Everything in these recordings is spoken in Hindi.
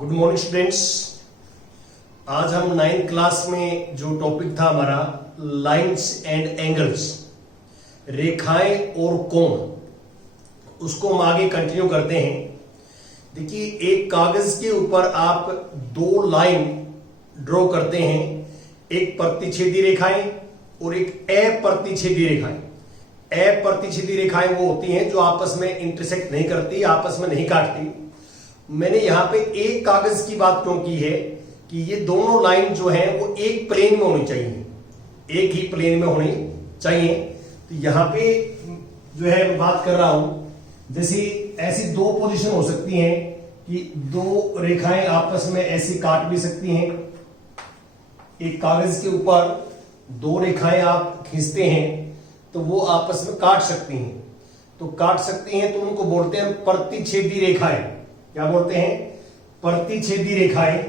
Good morning students. आज हम 9th क्लास में जो टॉपिक था हमारा लाइंस एंड एंगल्स, रेखाएं और कोण, उसको हम आगे कंटिन्यू करते हैं। देखिए, एक कागज के ऊपर आप दो लाइन ड्रॉ करते हैं, एक प्रतिच्छेदी रेखाएं और एक अप्रतिच्छेदी रेखाएं। अप्रतिच्छेदी रेखाएं वो होती हैं जो आपस में इंटरसेक्ट नहीं करती, आपस में नहीं काटती। मैंने यहां पे एक कागज की बात क्यों की है कि ये दोनों लाइन जो है वो एक प्लेन में होनी चाहिए, एक ही प्लेन में होनी चाहिए। तो यहां पे जो है मैं बात कर रहा हूं, जैसे ऐसी दो पोजीशन हो सकती हैं कि दो रेखाएं आपस में ऐसे काट भी सकती हैं। एक कागज के ऊपर दो रेखाएं आप खींचते हैं तो वो आपस में काट सकती हैं, तो काट सकती हैं तो उनको बोलते हैं प्रतिच्छेदी रेखाएं। क्या बोलते हैं? प्रतिच्छेदी रेखाएं।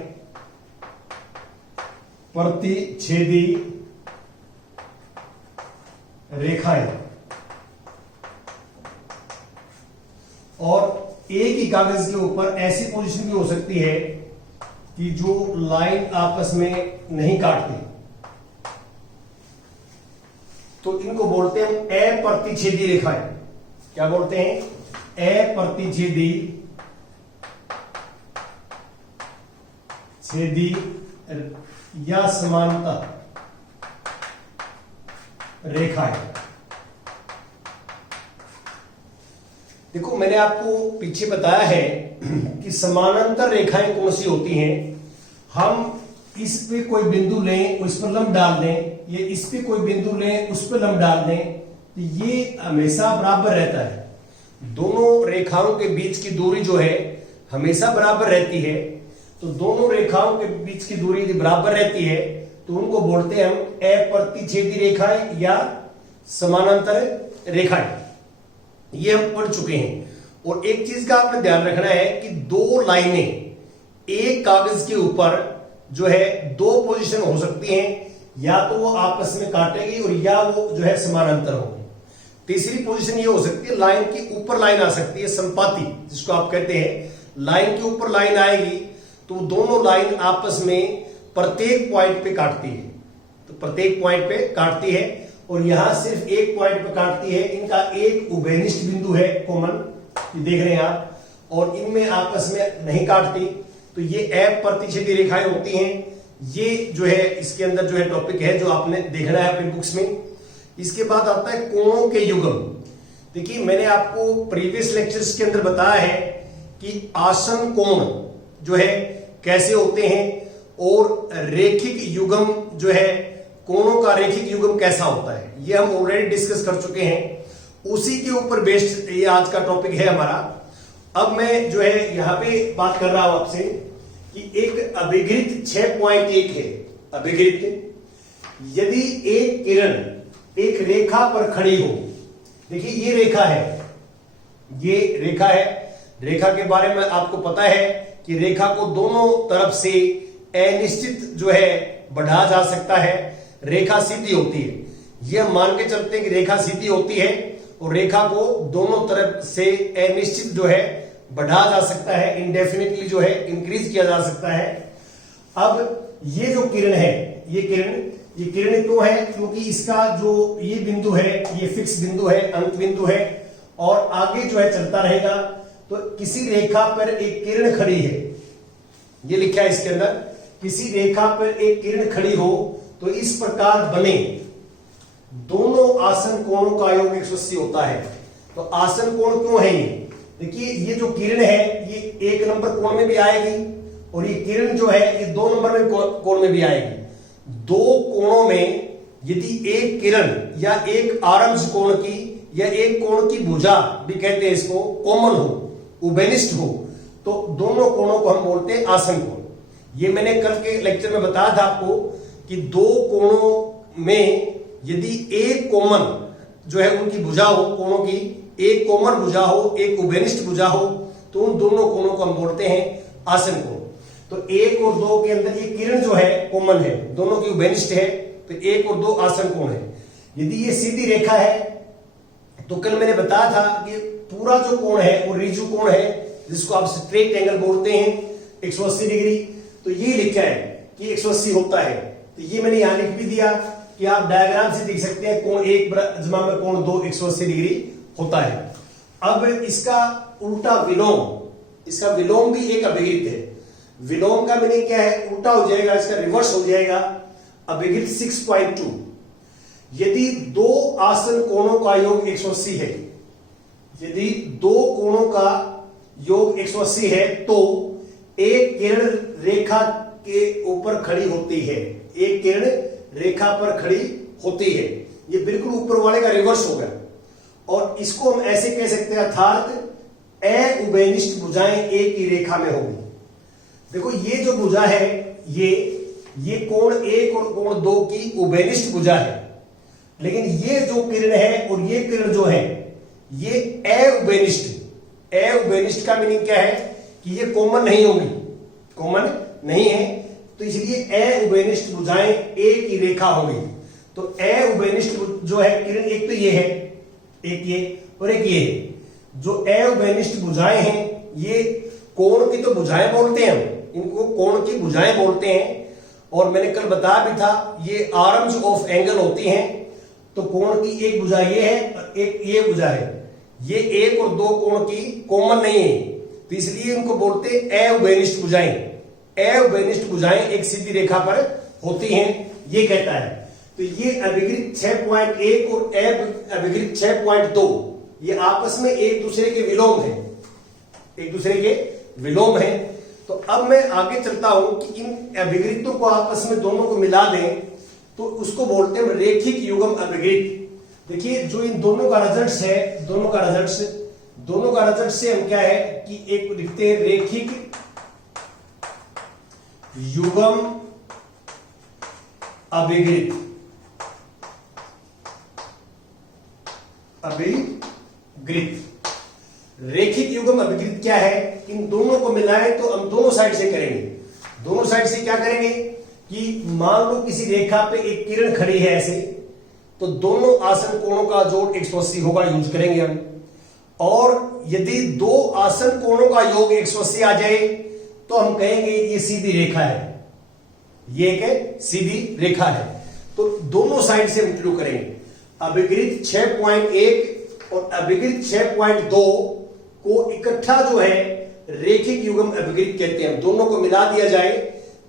प्रतिच्छेदी रेखाएं। और एक ही कागज के ऊपर ऐसी पोजीशन भी हो सकती है कि जो लाइन आपस में नहीं काटती, तो इनको बोलते हैं अप्रतिच्छेदी रेखाएं। क्या बोलते हैं? अप्रतिच्छेदी छेदी या समांतर रेखाएं। देखो, मैंने आपको पीछे बताया है कि समानांतर रेखाएं कौन सी होती हैं। हम इस पे कोई बिंदु लें, उस पर लंब डाल दें, ये इस पे कोई बिंदु लें, उस पर लंब डाल दें, तो ये हमेशा बराबर रहता है। दोनों रेखाओं के बीच की दूरी जो है हमेशा बराबर रहती है। तो दोनों रेखाओं के बीच की दूरी यदि बराबर रहती है तो उनको बोलते हैं हम अप्रतिच्छेदी रेखाएं या समानांतर रेखाएं। ये हम पढ़ चुके हैं। और एक चीज का आपने ध्यान रखना है कि दो लाइनें एक कागज के ऊपर जो है दो पोजीशन हो सकती हैं, या तो वो आपस में काटेगी और या वो जो है समानांतर होगी। तीसरी पोजीशन ये हो सकती है, लाइन के ऊपर लाइन आ सकती है, संपाती जिसको आप कहते हैं। लाइन के ऊपर लाइन आएगी तो दोनों लाइन आपस में प्रत्येक पॉइंट पे काटती है, तो प्रत्येक पॉइंट पे काटती है। और यहां सिर्फ एक पॉइंट पे काटती है। इनका एक उभयनिष्ठ बिंदु है, कॉमन, देख रहे हैं आप, और इनमें आपस में नहीं काटती। तो ये अप्रतिच्छेदी रेखाएं होती हैं। ये जो है इसके अंदर जो है टॉपिक है जो आपने देखना है अपनी बुक्स में। इसके बाद आता है कोणों के युगम। देखिए, मैंने आपको प्रीवियस लेक्चर्स के अंदर बताया है कि आसन कोण जो है कैसे होते हैं, और रेखिक युगम जो है, कोणों का रेखिक युगम कैसा होता है, ये हम ऑलरेडी डिस्कस कर चुके हैं। उसी के ऊपर बेस्ड ये आज का टॉपिक है हमारा। अब मैं जो है यहां पे बात कर रहा हूं आपसे कि एक अभिघृत 6.1 है। अभिघृत, यदि एक किरण एक रेखा पर खड़ी हो, देखिए ये रेखा है, ये रेखा है। रेखा के बारे में आपको पता है कि रेखा को दोनों तरफ से अनिश्चित जो है बढ़ा जा सकता है। रेखा सीधी होती है, यह मान के चलते हैं कि रेखा सीधी होती है और रेखा को दोनों तरफ से अनिश्चित जो है बढ़ा जा सकता है, इंडेफिनिटली जो है इंक्रीज किया जा सकता है। अब ये जो किरण है, ये किरण क्यों है? क्योंकि इसका जो ये बिंदु है ये फिक्स बिंदु है, अंत बिंदु है, और आगे जो है चलता रहेगा। तो किसी रेखा पर एक किरण खड़ी है, ये लिखा है इसके अंदर, किसी रेखा पर एक किरण खड़ी हो तो इस प्रकार बने दोनों आसन कोणों का योग 180 होता है। तो आसन कोण क्यों है ये? देखिए, ये जो किरण है ये 1 नंबर कोण में भी आएगी, और ये किरण जो है ये 2 नंबर में कोण में भी आएगी। दो कोणों में यदि एक किरण या एक आरंभ कोण की या एक कोण की भुजा भी कहते हैं इसको, कॉमन हो, उभयनिष्ठ हो, तो दोनों कोणों को हम बोलते हैं आसन कोण। ये मैंने कल के लेक्चर में बताया था आपको कि दो कोणों में यदि एक कॉमन जो है उनकी भुजा हो, कोणों की एक कॉमन भुजा हो, एक उभयनिष्ठ भुजा हो, तो उन दोनों कोणों को हम बोलते हैं आसन कोण। तो 1 और 2 के अंदर ये किरण जो है कॉमन है, दोनों की उभयनिष्ठ है, तो 1 और 2 आसन कोण है। यदि ये सीधी रेखा है तो कल मैंने बताया था कि पूरा जो कोण है वो रिजु कोण है, जिसको आप स्ट्रेट एंगल बोलते हैं। 180 डिग्री, तो ये लिखा है कि 180 होता है। तो ये मैंने यहां लिख भी दिया कि आप डायग्राम से देख सकते हैं कोण 1 जमा में कोण 2 180 डिग्री होता है। अब इसका उल्टा विलोम, इसका विलोम भी एक अभिवृत्त है। विलोम का मीनिंग क्या है? उल्टा हो जाएगा, इसका रिवर्स हो जाएगा। अभिवृत्त 6.2, यदि दो आसन कोणों का योग 180 है, यदि दो कोणों का योग 180 है तो एक किरण रेखा के ऊपर खड़ी होती है, एक किरण रेखा पर खड़ी होती है। ये बिल्कुल ऊपर वाले का रिवर्स होगा और इसको हम ऐसे कह सकते हैं, अर्थात ए उभयनिष्ठ भुजाएं एक ही रेखा में होगी। देखो ये जो भुजा है ये कोण 1 और कोण 2 की उभयनिष्ठ भुजा है, लेकिन ये जो किरण है और ये किरण जो है ये उभयनिष्ठ। उभयनिष्ठ का मीनिंग क्या है कि ये कॉमन नहीं होंगी, कॉमन नहीं है, तो इसलिए उभयनिष्ठ भुजाएं एक ही रेखा होंगी। तो उभयनिष्ठ जो है किरण, एक तो ये है, एक ये और एक ये है। जो उभयनिष्ठ भुजाएं हैं ये कोण की तो भुजाएं बोलते हैं, हम इनको कोण की भुजाएं बोलते हैं। और मैंने कल बताया भी था ये आर्म्स ऑफ एंगल होती हैं। तो कोण की एक भुजा ये है और एक ये भुजा है, ये 1 और 2 कोण की कॉमन नहीं है, तो इसलिए इनको बोलते हैं उभयनिष्ठ भुजाएं। उभयनिष्ठ भुजाएं एक सीधी रेखा पर होती हैं, ये कहता है। तो ये अभिवृत्त 6.1 और अभिवृत्त 6.2 ये आपस में एक दूसरे के विलोम है, एक दूसरे के विलोम है। तो अब मैं आगे चलता हूं कि इन अभिवृत्तों को आपस में दोनों को मिला दें तो उसको बोलते हैं रेखिक युग्म अभिवृत्त। देखिए जो इन दोनों का रिजल्ट है, दोनों का रिजल्ट से हम क्या है कि एक लिखते हैं रेखिक युग्म अभिवृत्त। रेखिक युग्म अभिवृत्त क्या है? इन दोनों को मिलाएं तो हम दोनों साइड से करेंगे। दोनों साइड से क्या करेंगे कि मान लो किसी रेखा पे एक किरण खड़ी है ऐसे, तो दोनों आसन कोणों का जोड़ 180 होगा, यूज करेंगे हम। और यदि दो आसन कोणों का योग 180 आ जाए तो हम कहेंगे ये सीधी रेखा है, ये एक सीधी रेखा है। तो दोनों साइड से हम शुरू करेंगे। अभिवृत्त 6.1 और अभिवृत्त 6.2 को इकट्ठा जो है रेखिक युग्म अभिवृत्त कहते हैं। दोनों को मिला दिया जाए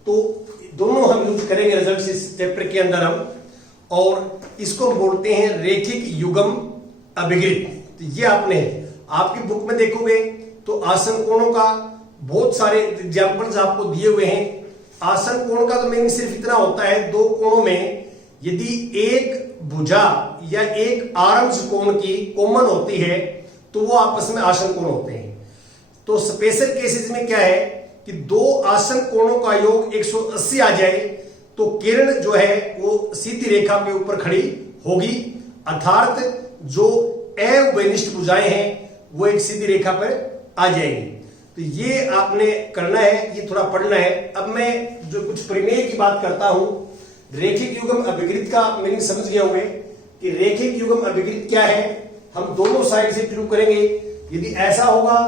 तो दोनों हम यूज करेंगे रिजल्ट इस चैप्टर के अंदर हम, और इसको बोलते हैं रेखिक युग्म अभिवृत्त। तो ये आपकी बुक में देखोगे तो आसन कोणों का बहुत सारे एग्जाम्पल्स आपको दिए हुए हैं। आसन कोण का तो मीनिंग सिर्फ इतना होता है, दो कोणों में यदि एक भुजा या एक आर्म्स कोण की कॉमन होती है तो वो आपस में आसन कोण होते हैं। तो स्पेशल केसेस में क्या है कि दो आसन कोणों का योग 180 आ जाए तो किरण जो है वो सीधी रेखा के ऊपर खड़ी होगी, अर्थात जो उभयनिष्ठ भुजाएं हैं वो एक सीधी रेखा पर आ जाएंगी। तो ये आपने करना है, ये थोड़ा पढ़ना है। अब मैं जो कुछ प्रमेय की बात करता हूं, रेखिक युग्म अभिवृत्त का मीनिंग समझ गए होंगे कि रेखिक युग्म अभिवृत्त क्या है। हम दोनों साइड से शुरू करेंगे। यदि ऐसा होगा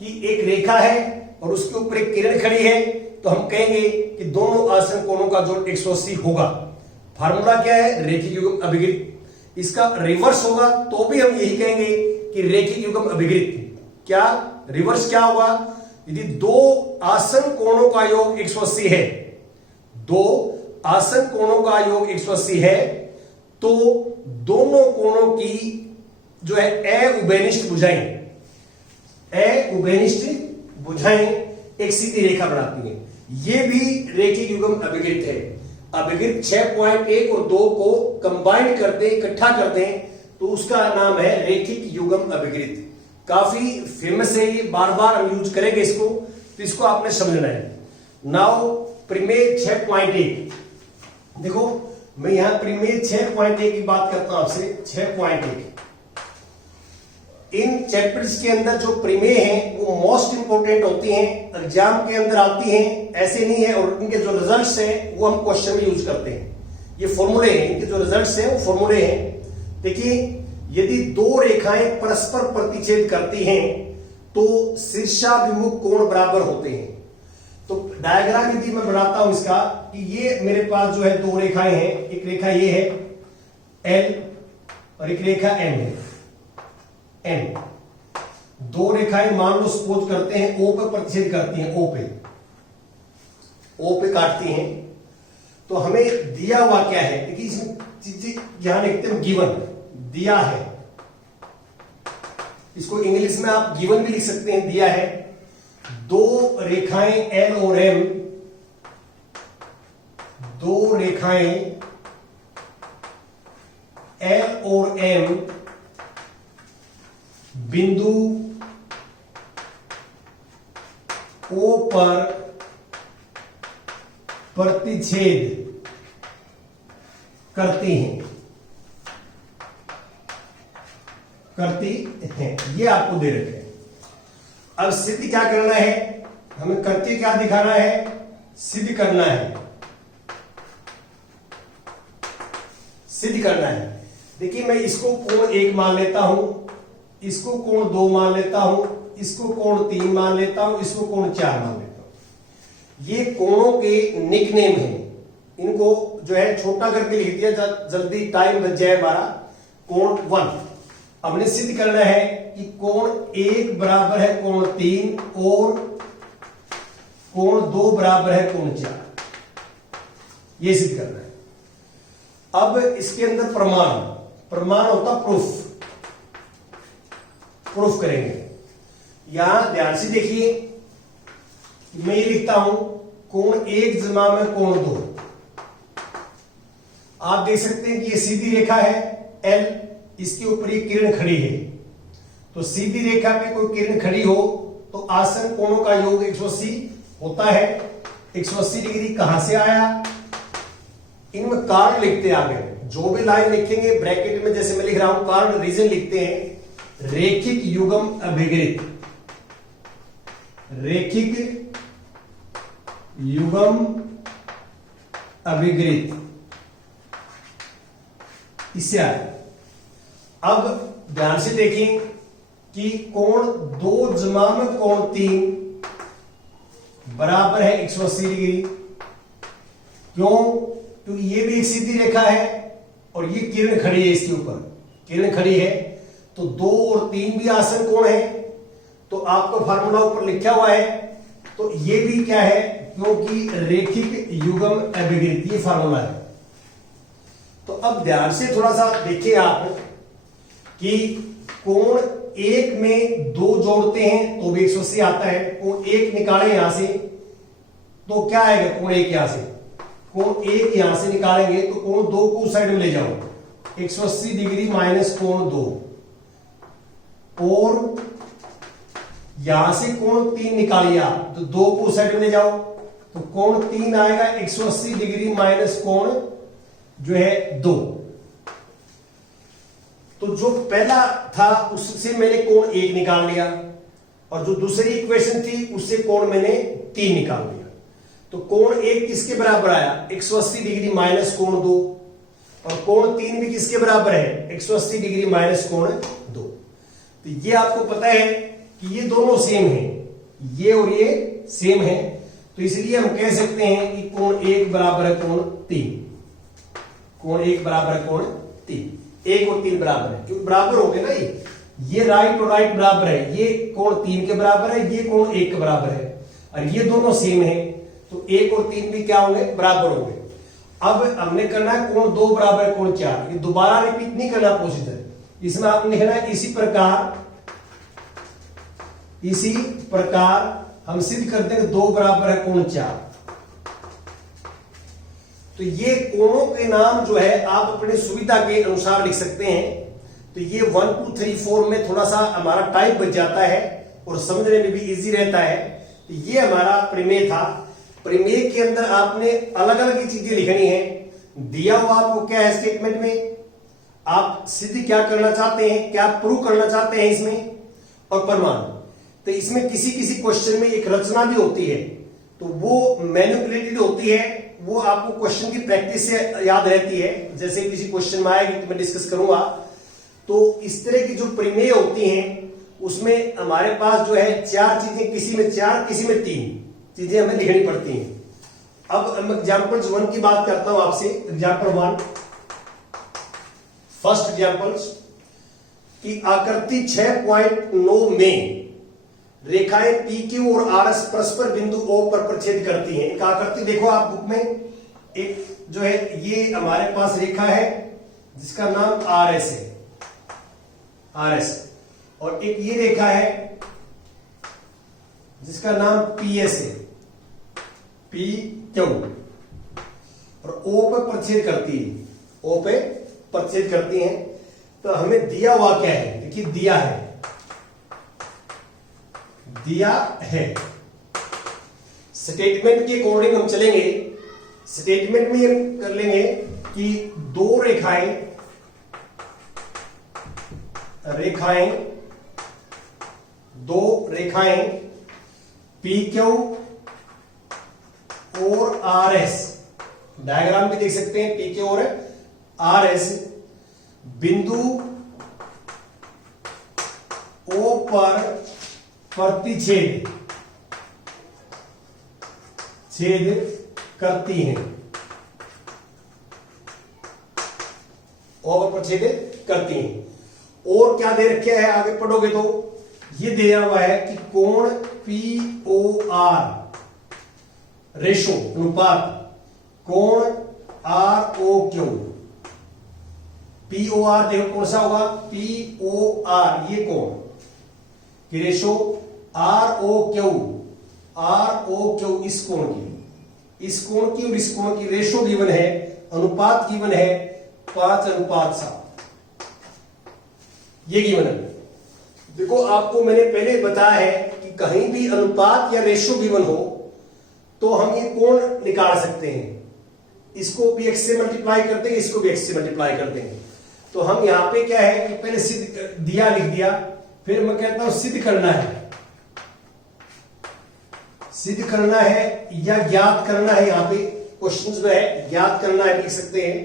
कि एक रेखा है और उसके ऊपर एक किरण खड़ी है तो हम कहेंगे कि दोनों आसन कोणों का जोड़ 180 होगा। फार्मूला क्या है? रेखिक युग्म अभिवृत्त। इसका रिवर्स होगा तो भी हम यही कहेंगे कि रेखिक युग्म अभिवृत्त। क्या रिवर्स क्या होगा? यदि दो आसन कोणों का योग 180 है, दो आसन कोणों का योग 180 है तो दोनों कोणों की जो है उभयनिष्ठ भुजाएं एक सीधी रेखा बनाती हैं। ये भी रेखिक युग्म अभिवृत्त है। अभिवृत्त 6.1 और 2 को कंबाइन कर दें, इकट्ठा कर दें तो उसका नाम है रेखिक युग्म अभिवृत्त। काफी फेमस है ये, बार बार हम यूज करेंगे इसको, तो इसको आपने समझना है। नाउ प्रमेय 6.1 देखो, मैं यहां प्रमेय 6.1 की बात करता हूं आपसे। 6.1 इन चैप्टर्स के अंदर जो प्रमेय हैं वो मोस्ट इंपोर्टेंट होती हैं, एग्जाम के अंदर आती हैं, ऐसे नहीं है। और इनके जो रिजल्ट्स हैं वो हम क्वेश्चन में यूज करते हैं। ये फॉर्मूले हैं, इनके जो रिजल्ट्स हैं वो फॉर्मूले हैं। देखिए, यदि दो रेखाएं परस्पर प्रतिच्छेद करती हैं तो शीर्षाभिमुख कोण बराबर होते हैं। तो डायग्राम यदि मैं बनाता हूं इसका कि ये मेरे पास जो है दो रेखाएं हैं, एक रेखा ये है L और एक रेखा M है M। दो रेखाएं मान लो सपोज करते हैं O पे प्रतिच्छेद करती हैं, O पे काटती हैं। तो हमें दिया हुआ क्या है, देखिए इसमें चीजें यहां लिखते हैं गिवन, दिया है, इसको इंग्लिश में आप गिवन भी लिख सकते हैं, दिया है दो रेखाएं L और M, दो रेखाएं L और M बिंदु O पर प्रतिच्छेद करती हैं, ये आपको दे रखे हैं। अब सिद्ध क्या करना है, हमें करके क्या दिखाना है, सिद्ध करना है, सिद्ध करना है। देखिए मैं इसको कोण 1 मान लेता हूं, इसको कोण 2 मान लेता हूं, इसको कोण 3 मान लेता हूं, इसको कोण 4 मान लेता हूं। ये कोणों के निकनेम हैं, इनको जो है छोटा करके लिख दिया, जल्दी टाइम बच जाए हमारा। कोण 1 हमने सिद्ध करना है कि कोण 1 बराबर है कोण 3 और कोण 2 बराबर है कोण 4, ये सिद्ध करना है। अब इसके अंदर प्रमाण होता प्रूफ, प्रूफ करेंगे। यहां ध्यान से देखिए, मैं ये लिखता हूं कोण 1 जमा में कोण 2। आप देख सकते हैं कि ये सीधी रेखा है L, इसके ऊपर ये किरण खड़ी है। तो सीधी रेखा पे कोई किरण खड़ी हो तो आसन कोणों का योग 180 होता है। 180 डिग्री कहां से आया, इनमें कारण लिखते हैं आगे, जो भी लाइन लिखेंगे ब्रैकेट में, जैसे मैं लिख रहा हूं कारण रीजन लिखते हैं, रेखिक युगम अभिगृत, रेखिक युगम अभिगृत, इससे आया। अब ध्यान से देखें कि कोण 2 जमा में कोण 3 बराबर है 180 डिग्री। क्यों, क्योंकि ये भी एक सीधी रेखा है और ये किरण खड़ी है, इसके ऊपर किरण खड़ी है, तो 2 और 3 भी आसन कोण है। तो आपका फार्मूला ऊपर लिखा हुआ है, तो ये भी क्या है, क्योंकि रेखिक युगम अभिगृत, ये फार्मूला है। तो अब ध्यान से थोड़ा सा देखिए आप कि कोण 1 में 2 जोड़ते हैं तो भी 180 आता है। कोण 1 निकालें यहां से तो क्या आएगा, कोण 1 यहां से, कोण 1 यहां से निकालेंगे तो कोण 2 को साइड में ले जाओ, 180 डिग्री माइनस कोण 2, और यहां से कोण 3 निकालिए आप तो 2 को साइड में ले जाओ, तो कोण 3 आएगा 180 डिग्री माइनस कोण जो है 2। तो जो पहला था उससे मैंने कोण 1 निकाल लिया, और जो दूसरी इक्वेशन थी उससे कोण मैंने 3 निकाल लिया। तो कोण 1 किसके बराबर आया, 180 डिग्री माइनस कोण 2, और कोण 3 भी किसके बराबर है, 180 डिग्री माइनस कोण 2। तो ये आपको पता है कि ये दोनों सेम हैं, ये और ये सेम है, तो इसलिए हम कह सकते हैं कि कोण 1 बराबर है कोण 3, कोण 1 बराबर है कोण 3, 1 और 3 बराबर है, क्योंकि बराबर हो गए ना, ये राइट और राइट बराबर है, ये कोण 3 के बराबर है, ये कोण 1 के बराबर है, और ये दोनों सेम है, तो 1 और 3 भी क्या होंगे, बराबर होंगे। अब हमने करना है कोण 2 बराबर है कोण 4, ये दोबारा रिपीट नहीं करना प्रोसीजर, इसमें आपने लिखना है इसी प्रकार हम सिद्ध करते हैं 2 बराबर है कोण 4। तो ये कोणों के नाम जो है आप अपने सुविधा के अनुसार लिख सकते हैं। तो ये 1 2 3 4 में थोड़ा सा हमारा टाइम बच जाता है और समझने में भी इजी रहता है। तो ये हमारा प्रमेय था। प्रमेय के अंदर आपने अलग अलग चीजें लिखनी है, दिया हुआ आपको क्या है स्टेटमेंट में, आप सिद्ध क्या करना चाहते हैं, क्या प्रूव करना चाहते हैं इसमें, और प्रमाण। तो इसमें किसी किसी क्वेश्चन में एक रचना भी होती है, तो वो मैनिपुलेटेड होती है, वो आपको क्वेश्चन की प्रैक्टिस से याद रहती है। जैसे किसी क्वेश्चन में आएगी तो मैं डिस्कस करूंगा। तो इस तरह की जो प्रमेय होती हैं उसमें हमारे पास जो है 4 चीजें, किसी में 4 किसी में 3, चीजें हमें लिखनी पड़ती हैं। अब हम एग्जाम्पल्स 1 की बात करता हूं आपसे। एग्जाम्पल 1, फर्स्ट एग्जाम्पल्स की आकृति 6.9 में रेखाएं पी क्यू और आर एस परस्पर बिंदु ओ पर प्रच्छेद करती हैं। एक आकृति देखो आप बुक में, एक जो है ये हमारे पास रेखा है जिसका नाम आर एस है, आर एस, और एक ये रेखा है जिसका नाम पी एस है, पी क्यू, और ओ पे प्रच्छेद करती है, ओ पे प्रच्छेद करती हैं। तो हमें दिया हुआ क्या है, देखिए दिया है, दिया है। स्टेटमेंट के अकॉर्डिंग हम चलेंगे। स्टेटमेंट में हम कर लेंगे कि दो रेखाएं पी क्यू और आर एस, डायग्राम भी देख सकते हैं, पी क्यू और आर एस बिंदु ओ पर प्रतिच्छेद करती हैं, ओ पर प्रतिच्छेद करती हैं। और क्या दे रखा है, आगे पढ़ोगे तो ये दिया हुआ है कि कोण पी ओ आर रेशो अनुपात कोण R O Q, P O R देखो कौन सा होगा, पी ओ आर ये कोण की ratio R O Q, R O Q इस कोण की और इस कोण की रेशो गिवन है, अनुपात गिवन है 5:7, ये गिवन है। देखो आपको मैंने पहले बताया है कि कहीं भी अनुपात या रेशो गिवन हो तो हम ये कोण निकाल सकते हैं। इसको भी x से मल्टीप्लाई करते हैं, इसको भी x से मल्टीप्लाई करते हैं। तो हम यहां पे क्या है कि पहले सिद्ध दिया लिख दिया, फिर मैं कहता हूं सिद्ध करना है, सिद्ध करना है या ज्ञात करना है। यहां पे क्वेश्चंस में है ज्ञात करना है, लिख सकते हैं।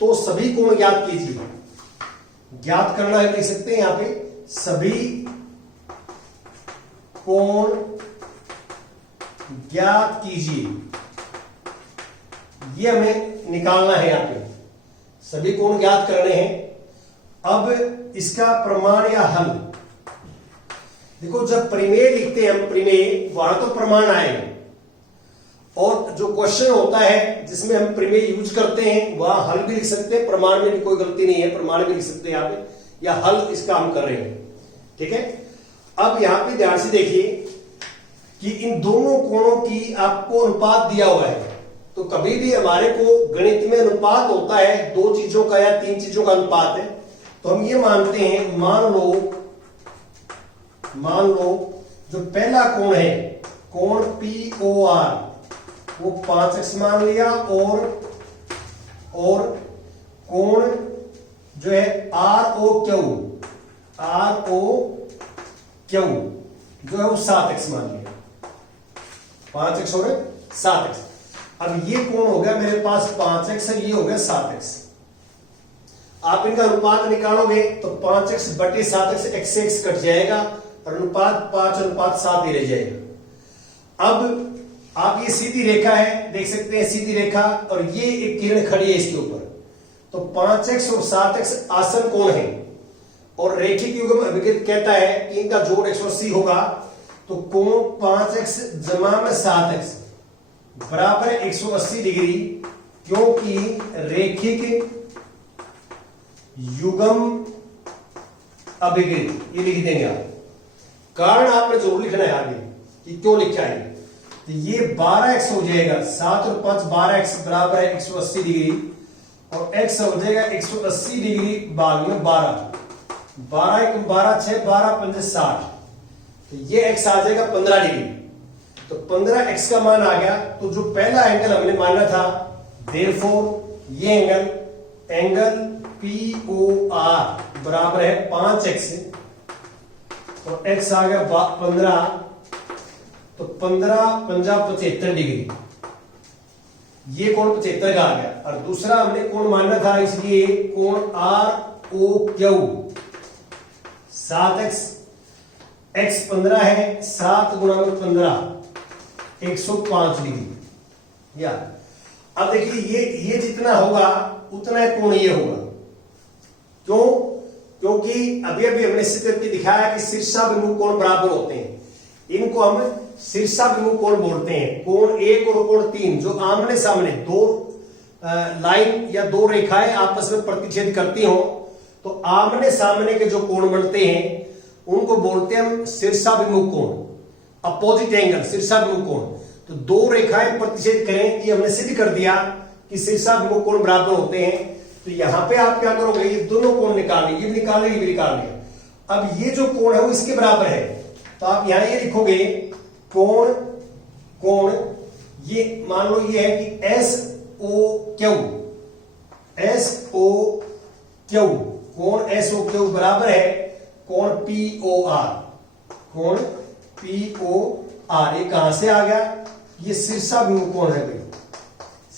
तो सभी कोण ज्ञात कीजिए, ज्ञात करना है लिख सकते हैं यहां पे, सभी कोण ज्ञात कीजिए, ये हमें निकालना है। यहां पे सभी कोण ज्ञात करने हैं। अब इसका प्रमाण या हल, देखो जब प्रमेय लिखते हैं हम, प्रमेय वहां तो प्रमाण आएगा, और जो क्वेश्चन होता है जिसमें हम प्रमेय यूज करते हैं वहां हल भी लिख सकते हैं, प्रमाण में भी कोई गलती नहीं है, प्रमाण भी लिख सकते हैं यहां पे, या हल इसका हम कर रहे हैं। ठीक है, अब यहां पे ध्यान से देखिए कि इन दोनों कोणों की आपको अनुपात दिया हुआ है। तो कभी भी हमारे को गणित में अनुपात होता है, दो चीजों का या तीन चीजों का अनुपात है, तो हम ये मानते हैं, मान लो जो पहला कोण है, कोण पी ओ आर, वो 5x मान लिया, और कोण जो है आर ओ क्यू जो है वो 7x मान लिया, 5x और 7x। अब ये कोण हो गया मेरे पास 5x है, ये हो गया 7x। आप इनका अनुपात निकालोगे तो 5x बटे 7x, x से x कट जाएगा और अनुपात 5:7 ही रह जाएगा। अब आप ये सीधी रेखा है, देख सकते हैं सीधी रेखा, और ये एक किरण खड़ी है इसके ऊपर, तो 5x और 7x आसन कोण है, और रेखिक युग्म अभिकृत कहता है कि इनका जोड़ 180 होगा। तो कोण 5x जमा में 7x बराबर है 180 डिग्री, क्योंकि रेखिक युग्म अभिकृत, ये लिख देंगे आप। कारण आपने जरूर लिखना है आगे कि क्यों लिखा है। तो ये 12x हो जाएगा, 7 और 5 12x बराबर है 180 डिग्री, और x हो जाएगा 180 डिग्री भाग में 12, 12 1 12 6 12 5 60, तो ये x आ जाएगा 15 डिग्री। तो 15x का मान आ गया। तो जो पहला एंगल हमने माना था, देयरफॉर ये एंगल POR बराबर है 5x, और x आ गया 15, तो 15 पंजा 75 डिग्री, ये कोण 75 का आ गया। और दूसरा हमने कोण मानना था, इसलिए कोण ROQ 7x, x 15 है, 7 गुणा में 15, 105 डिग्री। या अब देखिए ये जितना होगा उतना कोण ये होगा। क्यों? क्योंकि अभी अभी हमने चित्र करके दिखाया कि शीर्षाभिमुख कोण बराबर होते हैं। इनको हम शीर्षाभिमुख कोण बोलते हैं। कोण 1 और कोण 3 जो आमने सामने दो लाइन या दो रेखाएं आपस में प्रतिच्छेद करती हो, तो आमने सामने के जो कोण बनते हैं उनको बोलते हैं हम शीर्षाभिमुख कोण, अपोजिट एंगल, शीर्षाभिमुख कोण। तो दो रेखाएं प्रतिच्छेद करें, ये हमने सिद्ध कर दिया कि शीर्षाभिमुख कोण बराबर होते हैं। तो यहां पे आप क्या करोगे, ये दोनों कोण निकाल लिए, ये भी निकाल लिए, ये भी निकाल लिए। अब ये जो कोण है वो इसके बराबर है, तो आप यहां ये लिखोगे कोण कोण ये मान लो ये है कि SOQ कोण SOQ बराबर है कोण POR। कोण POR ये कहां से आ गया, ये शीर्षाभिमुख कोण है भाई,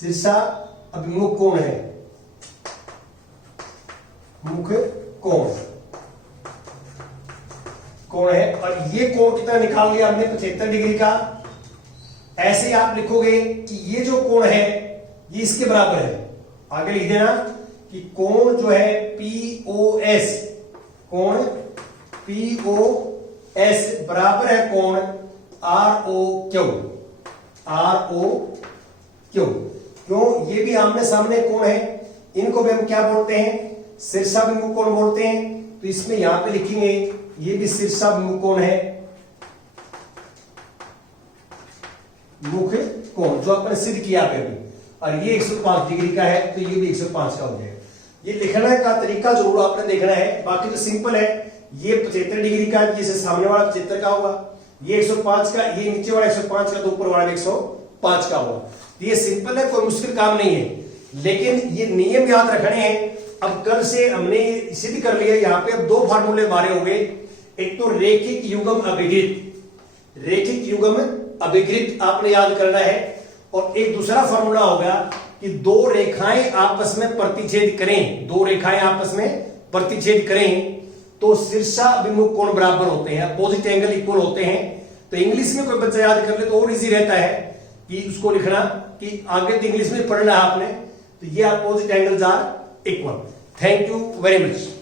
शीर्षाभिमुख कोण है, मुख्य कोण है। और ये कोण कितना निकाल लिया हमने, 75 डिग्री का। ऐसे ही आप लिखोगे कि ये जो कोण है ये इसके बराबर है। आगे लिख देना कि कोण जो है POS, कोण POS बराबर है कोण ROQ। क्यों? ये भी आमने सामने कोण है, इनको भी हम क्या बोलते हैं, शीर्षाभिमुख कोण बोलते हैं। तो इसमें यहां पे लिखेंगे ये भी शीर्षाभिमुख कोण है, मुख्य कोण जो अपन सिद्ध किया अभी। और ये 105 डिग्री का है, तो ये भी 105 का हो जाएगा। ये लिखने का तरीका जरूर आपने देखना है, बाकी तो सिंपल है। ये 75 डिग्री का, जैसे सामने वाला 75 का होगा, ये 105 का, ये नीचे वाला 105 का, तो ऊपर वाला 105 का होगा। ये सिंपल है, कोई मुश्किल काम नहीं है, लेकिन ये नियम याद रखने हैं। अब कल से हमने सिद्ध कर लिया, यहाँ पे अब दो फार्मूले मारे होंगे। एक तो रेखिक युग्म अभिकृत, रेखिक युग्म अभिकृत आपने याद करना है। और एक दूसरा फार्मूला होगा कि दो रेखाएं आपस में प्रतिच्छेद करें, दो रेखाएं आपस में प्रतिच्छेद करें तो शीर्षाभिमुख कोण बराबर होते हैं, अपोजिट एंगल इक्वल होते हैं। तो इंग्लिश में कोई बच्चा याद कर ले तो और इजी रहता है कि उसको लिखना कि आगे तो इंग्लिश में पढ़ना है आपने। तो ये opposite angles are equal. Thank you very much.